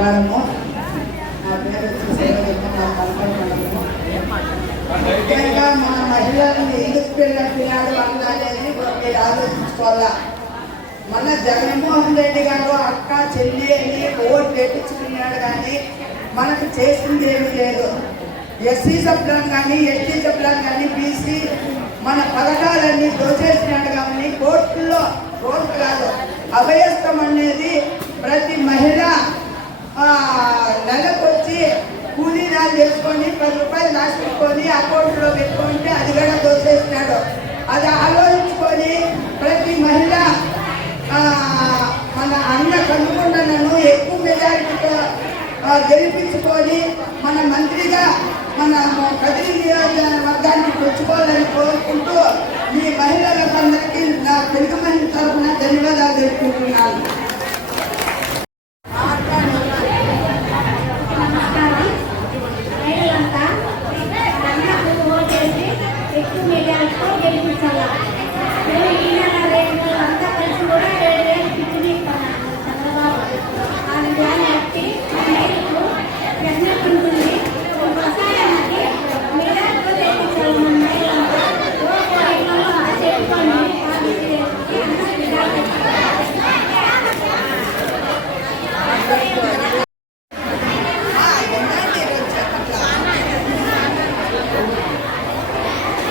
బంగారము. నా పేరు వచ్చి సేవలు నా కల్పనము. ముఖ్యంగా మన మహిళలను ఎందుకు పిల్లలు అన్నారని మీరు ఆలోచించుకోవాలా. మన జగన్మోహన్ రెడ్డి గారు అక్క చెల్లి అని ఓటు తెప్పించుకున్నాడు, కానీ మనకు చేసింది ఏమీ లేదు. ఎస్సీ సభ్యులను కానీ ఎస్టీ సభ్యులను కానీ బీసీ మన పథకాలన్నీ దోచేసినాడు. కానీ కోర్టుల్లో కోర్టు కాదు, అభయస్థం అనేది ప్రతి మహిళ నెలకొచ్చి కూలీనాలు చేసుకొని 10 రూపాయలు రాసుకొని అకౌంట్లో పెట్టుకుంటే అది కూడా దోచేసినాడు. అది ఆలోచించుకొని ప్రతి మహిళ మన అన్న కనుగొండలను ఎక్కువ మెజారిటీతో గెలిపించుకొని మన మంత్రిగా మన కదిరి నియోజకవర్గాన్ని తెచ్చుకోవాలని కోరుకుంటూ మీ మహిళలందరికీ నా తెలుగు మహిళ తరఫున ధన్యవాదాలు తెలుపుకుంటున్నాను.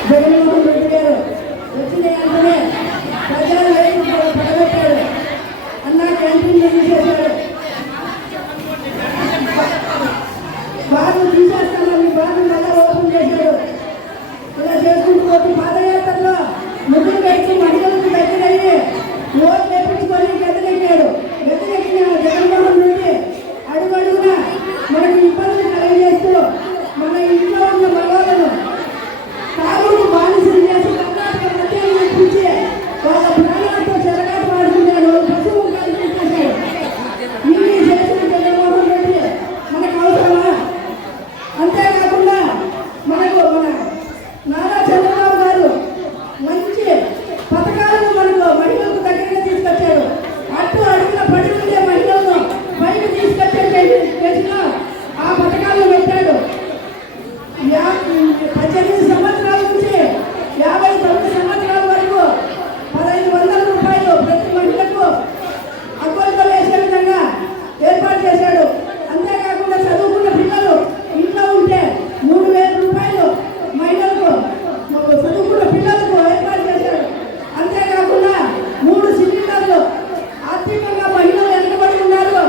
జగన్మోహన్ రెడ్డి గారు వచ్చిన వెంటనే ప్రజలు పడగొట్టాడు. అన్నా క్యాంటీన్ చేశాడు. బాబు తీసేస్తానని బాబు మళ్ళా ఓపెన్ చేశాడు. ఇలా చేసుకుంటూ పోతే పాదయాత్రలో ముగ్గురు వ్యక్తి మహిళలకు దగ్గరయ్యి ఓటు వేపించుకొని గద్దెనెక్కాడు. గద్దెనెక్కిన జగన్మోహన్ రెడ్డి అడుగడుగున మనకు ఇబ్బందులు కలిగజేస్తూ మన ఇంట్లో ఉన్న మగవాళ్ళను తాగుడు బానిసలు చేసి కర్ణాటక మధ్యలో ఇప్పించి వాళ్ళ ప్రాణాలతో చెరగాట వాడుకున్నాడు. పశువు కల్పించేశాడు. ఇన్ని చేసిన జగన్మోహన్ రెడ్డి మనకు అవసరమా? అంతేకాకుండా మనకు మన నారా చంద్రబాబు గారు మంచి పథకాలను మనకు మహిళలకు దగ్గరగా తీసుకొచ్చాడు. అటు అడుగున పడి ఉండే మహిళలను బయట తీసుకొచ్చే చేసిన ఆ పథకాలను పెట్టాడు. 18 సంవత్సరాల నుంచి 59 సంవత్సరాల వరకు 1500 రూపాయలు ప్రతి మహిళకు అకౌంట్లో వేసే విధంగా ఏర్పాటు చేశాడు. అంతేకాకుండా చదువుకున్న పిల్లలు ఇంట్లో ఉంటే 3000 రూపాయలు మహిళలకు చదువుకున్న పిల్లలకు ఏర్పాటు చేశాడు. అంతేకాకుండా 3 సిలిండర్లు ఆర్థికంగా మహిళలు వెనుకబడి ఉన్నారు,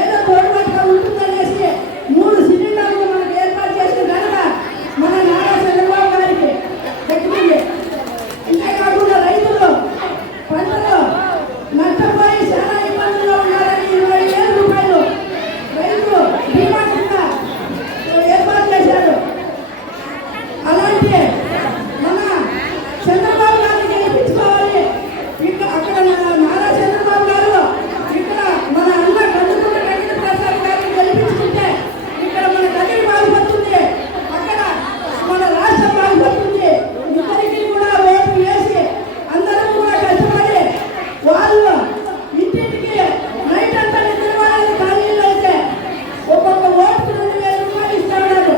ఏదో తోడుబాటుగా ఉంటుందనేసి 3 సిలిండర్లు మనకు ఏర్పాటు చేసిన ఘనత మన నారా చంద్రబాబు గారికి దక్కింది. అంతేకాకుండా రైతులు పంటలు నష్టపోయి చాలా ఇబ్బందుల్లో ఉన్నారని 20,000 రూపాయలు రైతు బీమా కింద ఏర్పాటు చేశారు. అలాంటి మన చంద్రబాబు గారిని గెలిపించుకోవాలి. ఇక్కడ అక్కడ నారా చంద్రబాబు గారు ఇక్కడ మన అన్న కందుకుంట వెంకటప్రసాద్ గారిని గెలిపించుకుంటే ఇక్కడ మన కదిరి బాగుపడుతుంది, అక్కడ మన రాష్ట్రం బాగుపడుతుంది. ఇద్దరికి కూడా ఓటు వేసి అందరూ కూడా కష్టపడి వాళ్ళు ఇంటింటికి నైట్ అంతా నిద్రపోవాలి. ఖాళీలో అయితే ఒక్కొక్క ఓటుకు 2,000 రూపాయలు ఇస్తా ఉన్నారు.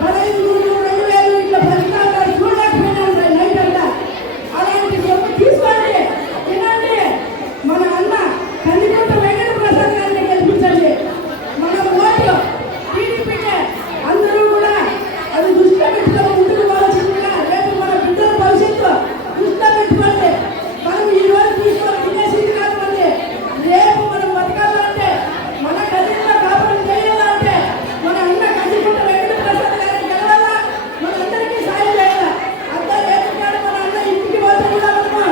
15,000 ఇట్లా ఫలితాలు చూడలేకపోయినా నైట్ అంతా. అలాంటి సొమ్ము తీసుకోండి, తినండి. మన అన్న కందికుంట వెంకటప్రసాద్ గారిని గెలిపించండి. మన ఓటు టీడీపీకే. అందరూ కూడా అది దృష్టిలో పెట్టుకొని ముందుకు పోవాల్సిందిగా రేపు మన బిడ్డల భవిష్యత్తు దృష్టిలో పెట్టుకోండి. మనం ఈ రోజు తీసుకొని తినేసింది కాదు. మళ్ళీ రేపు మనం బతకాలంటే మన కదిరిలో కాపురం చేయాలంటే మన అన్న కందికుంట వెంకటప్రసాద్ గారిని గెలవాలా, మనందరికీ సాయం చేయాలా. అంతా లేకుండా మన అన్న ఇంటికి పోతే కూడా మనము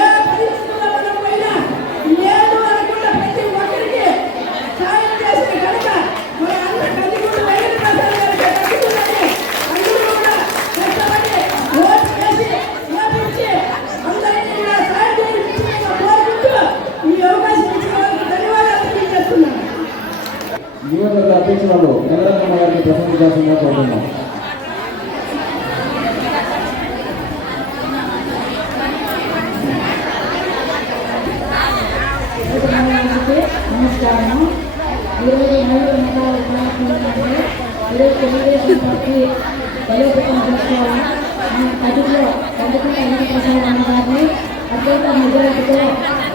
ఏ పరిస్థితుల్లో మనం పోయినా లేదు అనకుండా ప్రతి ఒక్కరికి సాయం చేసిన కనుక మన అన్న కందికుంట వెంకటప్రసాద్ గారికి దక్కుతుందని అందరూ కూడా కష్టపడి ఓటు వేసి గెలిపించి అందరినీ కూడా సాయం చేయించాలని కోరుకుంటూ ఈ అవకాశం ఇచ్చిన వారికి ధన్యవాదాలు తెలియజేస్తున్నాను. నియోజకవర్గ అధ్యక్షురాలు చంద్రబాబు గారిని ప్రసంగించాల్సిందిగా కోరుతున్నాం. నమస్కారము. ఈరోజు మహిళల మతాలు ఉపయోగిస్తుందంటే ఈరోజు తెలుగుదేశం పార్టీ బలోపేతం చేసుకోవాలా మన అతిథిలో కందుకుంట వెంకటప్రసాద్ అన్న గారిని అత్యంత మెజారిటీతో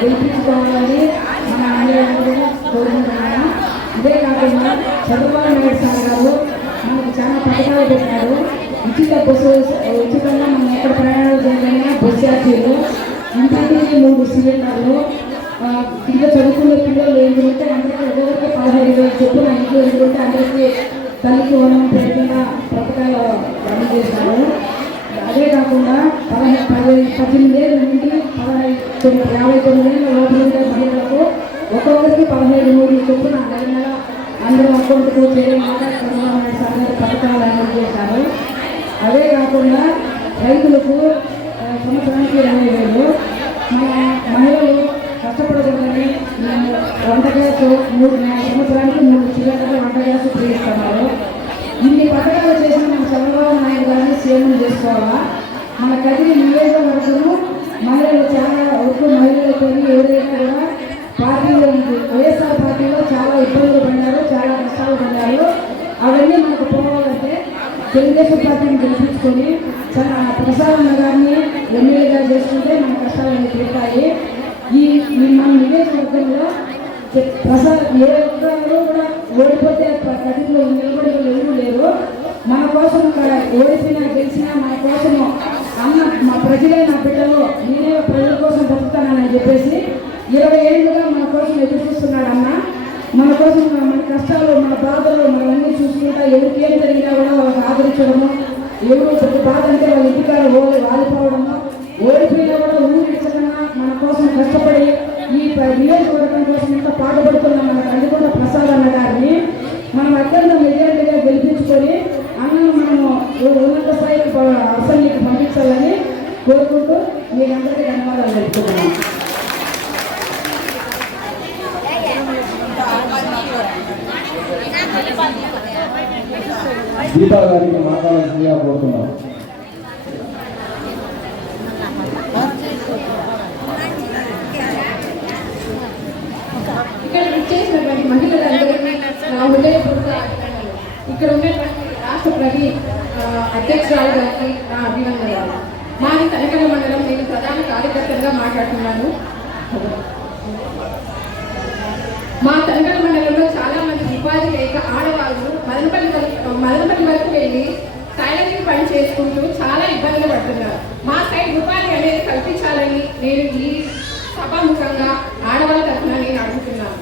గెలిపించుకోవాలని మన మహిళలందరూ కోరుకుంటున్నాము. ఇదే కాకుండా చంద్రబాబు నాయుడు సార్ గారు మనకు చాలా పథకాలు పెట్టారు. ఉచితంగా మనం ఎక్కడ ప్రయాణాలు చేయకుండా బస్సు ఛార్జీలు, ఇంటికి 3 సిలిండర్లు, కింద చదువుకునే పిల్లలు ఎందుకంటే అందరికీ ఒక్కొక్కరికి 15,000 చొప్పున ఇంట్లో ఎందుకంటే అందరికీ తల్లికి వనం పెట్టిన పథకాలు అమలు చేశారు. అదే కాకుండా 18 ఏళ్ళ నుండి 59 ఏళ్ళ లోపల ఉండే మహిళలకు ఒక్కొక్కరికి 15,000 చొప్పున నెల అందరూ అకౌంట్కు చేయకుండా చంద్రబాబు నాయుడు సార్ గారు పథకాలు అమలు చేశారు. అదే కాకుండా రైతులకు సంవత్సరానికి 20,000, మన మహిళలు కష్టపడకూడదని వంట గ్యాస్ 3 సంవత్సరానికి 3 సిలిండర్లు వంట గ్యాస్ ఫ్రీ ఇస్తున్నారు. ఇన్ని పథకాలు చేసిన మన చంద్రబాబు నాయుడు గారిని సీఎం చేసుకోవాలా. మన కదిరి నియోజకవర్గము మహిళలు చాలా వరకు మహిళలతో ఎవరైనా కూడా పార్టీలో వైఎస్ఆర్ పార్టీలో చాలా ఇబ్బందులు పడ్డారు, చాలా కష్టాలు పడ్డారు. అవన్నీ మనకు పోవాలంటే తెలుగుదేశం పార్టీని గెలిపించుకొని ప్రసాద్ గారిని ఎమ్మెల్యేగా చేసుకుంటే మన కష్టాలన్నీ తీరుతాయి. ఈ మన నియోజకవర్గంలో ప్రసాద్ ఏ ఒక్కరు కూడా ఓడిపోతే కదిలో నిలబడి ఎవరు లేరు. మన కోసం ఓడిపోయినా గెలిచినా మన కోసము అన్న మా ప్రజలే నా బిడ్డలు, నేనే ప్రజల కోసం బతుకుతానని చెప్పేసి 20 ఏళ్ళుగా మన కోసం ఎదురు చూస్తున్నాడు అన్న. మన కోసం మన కష్టాలు, మన బాధలు మనల్ని చూసుకుంటా ఎవరికి ఏం జరిగినా కూడా వాళ్ళకి ఆదరించడము, ఎవరు ప్రతి బాధ అంటే వాళ్ళ ఇంటికాడ వాలిపోవడము, ఓడిపోయినా కూడా ఊరు ఇచ్చకుండా మన కోసం కష్టపడి ఈ నియోజకవర్గం కోసం ఎంత పాటుపడుతున్న మన కందుకుంట ప్రసాద్ అన్న గారిని మనం అత్యంత మెజారిటీగా గెలిపించుకొని అన్నను మనము ఉన్నత స్థాయి అసెంబ్లీకి పంపించాలని కోరుకుంటూ మీరందరికీ ధన్యవాదాలు తెలుపుతున్నాను. దీపా గారికి మాట్లాడాల్సిందిగా కోరుతున్నాం. ఇక్కడ ఇచ్చేసినటువంటి మహిళలందరికీ నా హృదయపూర్వక అభినందనలు. ఇక్కడ ఉన్నటువంటి రాష్ట్ర అధ్యక్షురాలు గారికి నా అభినందనలు. మాది తనకల మండలం, నేను ప్రధాన కార్యకర్తగా మాట్లాడుతున్నాను. మా తనకల మండలంలో చాలా మంది ఉపాధి లేక ఆడవాళ్ళు మదనపల్లి వరకు వెళ్ళి టైలరింగ్ పని చేసుకుంటూ చాలా ఇబ్బందులు పడుతున్నారు. మా సైడ్ ఉపాధి అనేది కల్పించాలని నేను ఈ సభాముఖంగా ఆడవాళ్ళ తరఫున నేను అడుగుతున్నాను.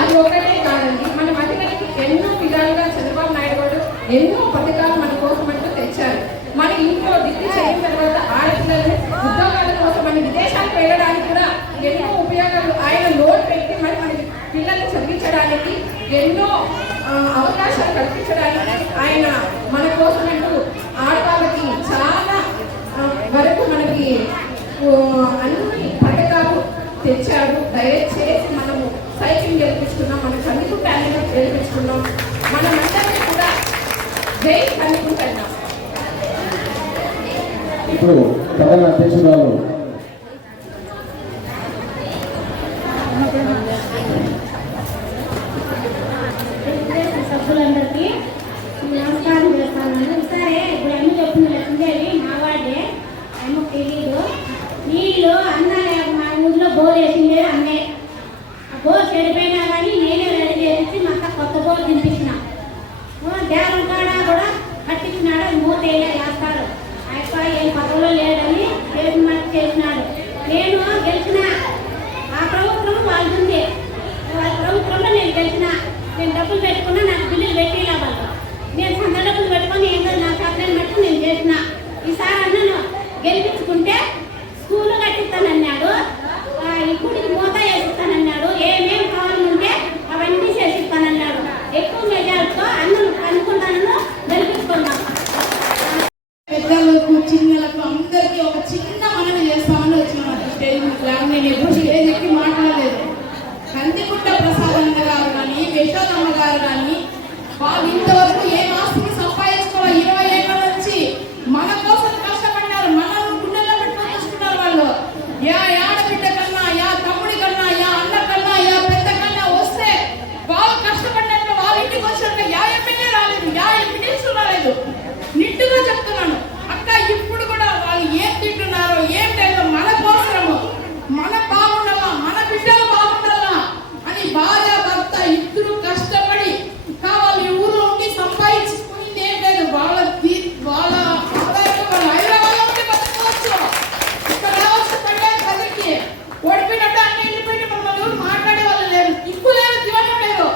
అది ఒకటే కాదండి, మన మహిళలకి ఎన్నో విధాలుగా చంద్రబాబు నాయుడు గారు ఎన్నో పథకాలు మన కోసం అంటూ తెచ్చారు. మన ఇంట్లో దిక్కు చేయిన తర్వాత ఆడపిల్లలు ఉద్యోగాల కోసం మన విదేశాలకు వెళ్ళడానికి కూడా ఎన్నో ఉపయోగాలు ఆయన లోన్ పెట్టి మరి మన పిల్లల్ని చదివించడానికి ఎన్నో అవకాశాలు కల్పించడానికి ఆయన మన కోసం అంటూ ఆడవాళ్ళకి చాలా వరకు మనకి అన్ని పథకాలు తెచ్చాడు. దయచేసి మనము సైకిల్ గెలిపించుకున్నాం, మన కందుకుంట గెలిపించుకున్నాం, మనమందరం కూడా జై కందుకుంటున్నాం. ఇప్పుడు ప్రధాన అధ్యక్షురాలు సభ్యులందరికీ నమస్కారం చేస్తాను. సరే, ఇప్పుడు అన్ని చెప్తుంది లక్ష్మీదేవి మా వాడే ఏమో తెలీదు. నీళ్ళు అన్న మా ఊళ్ళో బోర్ వేసిందే అన్నే. ఆ బోర్ చెడిపోయినా కానీ నేనే రెడీ చేసి మాకు కొత్త బోర్ దింపించిన. దేవం కాడ కూడా కట్టించినాడు, మూత వేస్తారు. అయిపో ఏం పదవులో లేడని చేసినాడు. నేను గెలిచిన ఆ ప్రభుత్వం వాళ్ళుంది, వాళ్ళ ప్రభుత్వంలో నేను గెలిచిన. నేను డబ్బులు పెట్టుకున్నా, నాకు బిల్లులు పెట్టి వాళ్ళు నేను సొంత డబ్బులు పెట్టుకొని ఏంటో నా చేతని మట్టు నేను చేసిన. ఈసారి అన్నను గెలిపించుకుంటే స్కూల్ కట్టిస్తానన్నాడు, ఈ గుడికి మూత వేసిస్తానన్నాడు, ఏమేమి కావాలంటే అవన్నీ చేసిస్తానన్నాడు. ఎక్కువ మెజార్టీతో అన్నను అనుకుంటానని గెలిపించుకున్నాను. పెద్దలకు చిన్నలకు అందరికీ ఒక చిన్న మనవి చేస్తామని వచ్చిన స్టేజ్ నేను ఎప్పుడు స్టేజ్ ఎక్కి మాట్లాడలేదు. కందికుంట ప్రసాద్ అన్న గారు కానీ యశోదమ్మ గారు కానీ వాళ్ళు ఇంతవరకు ఏ ఆస్తిని సంపాదించుకోవాలి. 20 ఏళ్ళ నుంచి మన కోసం కష్టపడ్డారు, మన గుండెల్లో పెట్టుకొని చూసుకున్నారు. వాళ్ళు యా ఆడబిడ్డ కన్నా, యా తమ్ముడి కన్నా, యా అన్న కన్నా, యా వెళ్ళిపోయినట్టు అన్ని వెళ్ళిపోయిన మమ్మల్ని ఎవరు మాట్లాడే వాళ్ళు లేరు, ఇంకు లేరు, దివాణం లేరు.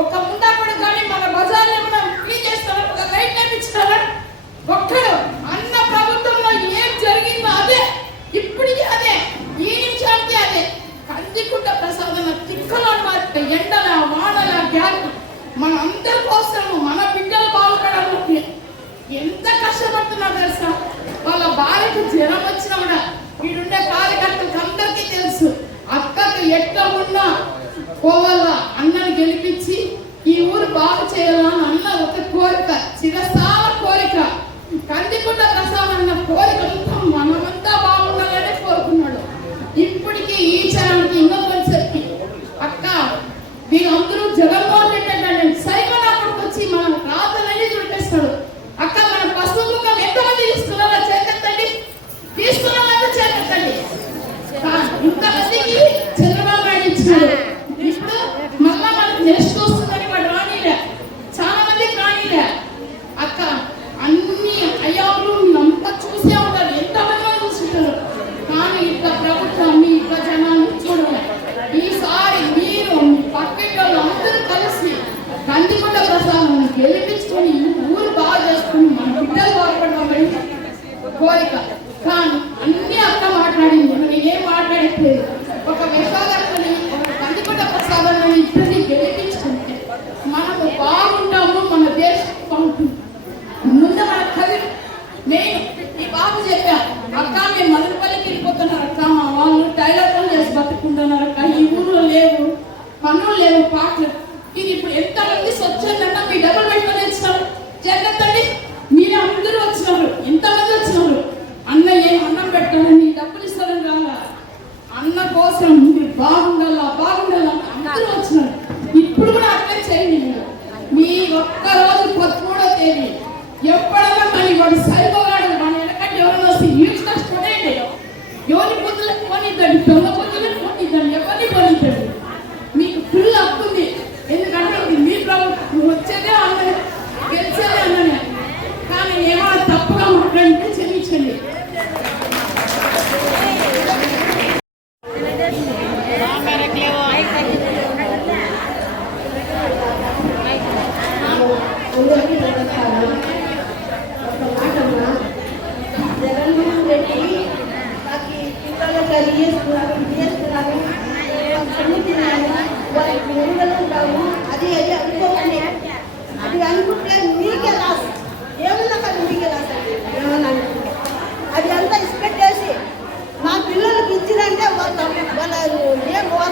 ఒక్క ముందాపడు కానీ మన బజార్లో ఏమైనా క్లీన్ చేస్తారా, ఒక లైట్ వేయించుతారా? ఒక్కడు అన్న ప్రభుత్వంలో ఏం జరిగిందో అదే, ఇప్పటికీ అదే, ఈ నిమిషానికి అదే. కందికుంట ప్రసాదన తిక్కలో ఎండల వానల గ్యాస్ మన అందరి కోసం మన బిడ్డలు బాగుపడాలని ఎంత కష్టపడుతున్నా తెలుసా. వాళ్ళ భార్యకు జ్వరం వచ్చినా కూడా వీడుండే కార్యకర్తలకు అందరికీ తెలుసు. అక్కకు ఎట్లా ఉన్నా పోవాలా, అన్నను గెలిపించి ఈ ఊరు బాగు చేయాలని అన్న ఒక కోరిక, చిరస్థాన కోరిక. కందికుంట ప్రసాదం అన్న కోరిక మనమంతా బాగుండాలని కోరుకున్నాడు. ఇప్పటికీ ఈ చరణానికి ఇంకా కొంచెం అక్క వీళ్ళందరూ జగన్మోహన్ రెడ్డి అంటే సైకిల్ అక్కడికి వచ్చి మన రాతలన్నీ చుట్టేస్తాడు. అక్క మన పసుపు ముఖం ఎంతమంది తీసుకున్నారో చేతెత్తండి, తీసుకున్నారంటే చేతెత్తండి. ఇంతమందికి చంద్రబాబు నాయుడు ఇచ్చినాడు. ఇప్పుడు మళ్ళా మనకు నెక్స్ట్ వస్తుందని వాడు రానిలే, చాలా మందికి రానిలే. అక్క అన్ని అయ్యాలు అంతా చూసే ఉంటారు, ఎంతమంది చూస్తుంటారు. కానీ ఇట్లా ప్రభుత్వాన్ని ఇట్లా జనాన్ని చూడాలి. ఈసారి మీరు పక్కన అందరూ కలిసి కందికుంట ప్రసాదాన్ని గెలిపించుకొని ఊరు బాగా చేసుకుని మన బిడ్డలు బాగుపడమని కోరిక. కానీ అన్ని అక్క మాట్లాడింది, నేనేం మాట్లాడట్లేదు. ఒక విషాదక్కని ఒక కందికుంట ప్రసాదాన్ని ఇద్దరిని గెలిపించుకుంటే మనము బాగుంటాము, మన దేశం బాగుంటుంది. ముందు మన కవి నేను ఈ బాబు చెప్పా, అక్క మేము మదనపల్లికి వెళ్ళిపోతున్నారు అక్క, మా వాళ్ళు టైలర్లు చేసి బతుకుంటున్నారు అక్క, ఈ ఊర్లో లేవు పనులు లేవు పాటలు. ఇది ఇప్పుడు ఎంతమంది స్వచ్ఛందంగా మీ డబ్బులు పెట్టుకొని వచ్చినారు జగత్తండి, మీరు అందరూ వచ్చినారు, ఎంతమంది వచ్చినారు. అన్న ఏం అన్నం పెట్టాలని డబ్బులు ఇస్తారని రాలా, అన్న కోసం మీరు బాగుండాలా బాగుండాలా అందరూ వచ్చినారు. ఇప్పుడు కూడా అట్లే చేయండి. మీ ఒక్కరోజు 13వ తేదీ ఎప్పుడైనా కానీ వాడు సరిపోగాడు, మన వెనకంటే ఎవరైనా వస్తే యూజ్ కష్టపడండి. ఎవరి బుద్ధులకు పోనిద్దండి, దొంగ బుద్ధులకు పోనిద్దండి, ఎవరిని పోనిద్దండి. మీకు ఫుల్ హక్కు ఉంది, ఎందుకంటే ఇది మీ ప్రభుత్వం, వచ్చేదే అన్ననే, గెలిచేదే అన్ననే. కానీ ఏమైనా తప్పుగా మాట్లాడితే క్షమించండి. అందరికీ నమస్కారం. ఒక మాటమ్మా, జగన్మోహన్ రెడ్డి నాకు ఈ పిల్లలుగా ఇయ్యేస్తున్నారు సమితినాను వాళ్ళకి ఉంటాము. అది అనుకోకండి, అది అనుకుంటే మీకే లాస్, ఏమన్నా కానీ మీకే లాస్ అండి. ఏమన్నా అనుకుంటే అది అంతా ఇష్టపెట్టేసి మా పిల్లలకి ఇచ్చినంటే వాళ్ళ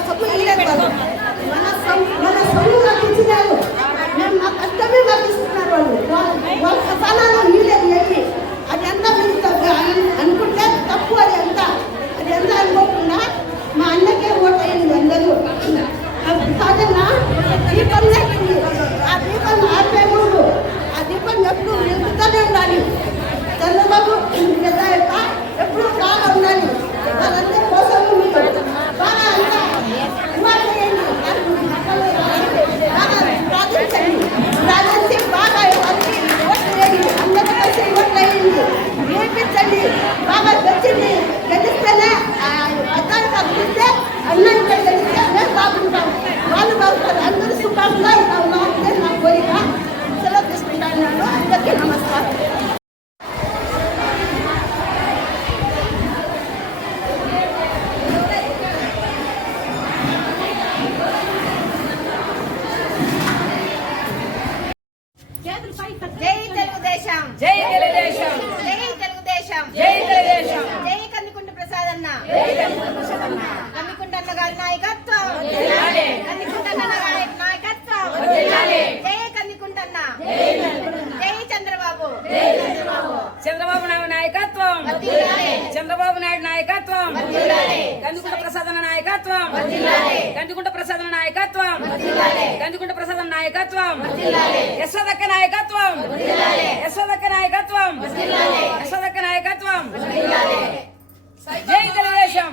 సబ్బు ఇయ్యలేదు, వాళ్ళు మన సొమ్ము మాకు ఇచ్చినారు. మేము మా కష్టమే మాకు ఇస్తున్నారు. వాళ్ళ ఖజానాలో నీళ్ళేది ఏమి, అది అంతా మీరు అనుకుంటే తప్పు. అది అంతా అనుకోకుండా మా అన్నకే ఓట్ అయ్యింది అందరూ. కాదన్నా దీపం లేకుంది, ఆ దీపం ఆపే ముందు ఆ దీపం ఎప్పుడు వెళ్తూనే ఉండాలి. చంద్రబాబు ఎప్పుడు బాగా ఉండాలి. వాళ్ళందరూ కోసము మీరు బాగా అంతా చేయండి, బాగా ప్రార్థించండి, ప్రార్థించి బాగా ఓట్లు వేయండి. అందరూ కలిసి ఓట్లు వేయండి, గెలిపించండి. బాగా గెలిచింది, గెలిస్తేనే అర్థానికి అభివృద్ధి అన్నంటే గెలిస్తే మేము బాగుంటాం, వాళ్ళు బాగుంటారు, అందరూ సుఖంగా ఉండాలి. నా కోరిక. సెలవు తీసుకుంటాను. అందరికీ నమస్కారం. జై తెలుగుదేశం, జై తెలుగుదేశం, జై తెలుగుదేశం, జై తెలుగుదేశం, జై కందికుంట ప్రసాదన్న, కందికుంట అన్న గారి నాయకత్వం, కందికుంట అన్న గారి నాయకత్వం, జై కందికుంట అన్న, జై చంద్రబాబు, చంద్రబాబు నాయుడు నాయకత్వం, చంద్రబాబు నాయుడు నాయకత్వం, కందికుంట ప్రసాదన నాయకత్వం, కందికుంట ప్రసాదన నాయకత్వం, కందికుంట ప్రసాదన నాయకత్వం, యశోదక్క నాయకత్వం, యశోదక్క నాయకత్వం, యశోదక్క నాయకత్వం. జై తెలుగుదేశం.